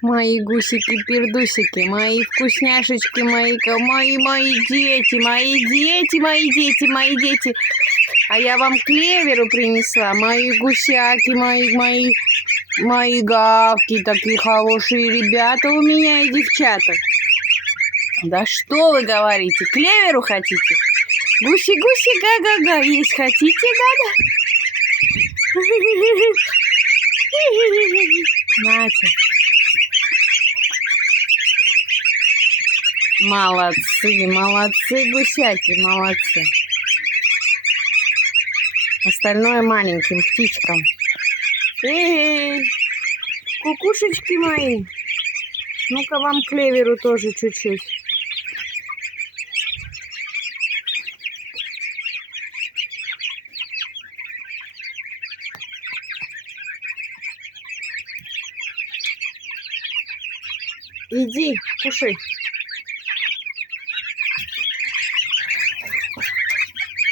Мои гусики-пердусики, мои вкусняшечки, мои дети. А я вам клеверу принесла, мои гусяки, мои гавки, такие хорошие ребята у меня и девчата. Да что вы говорите, клеверу хотите? Гуси-гуси, га-га-га, есть хотите, да-да? Нате. Молодцы, гусяки, молодцы. Остальное маленьким птичкам. Эй, кукушечки мои. Ну-ка вам клеверу тоже чуть-чуть. Иди, кушай.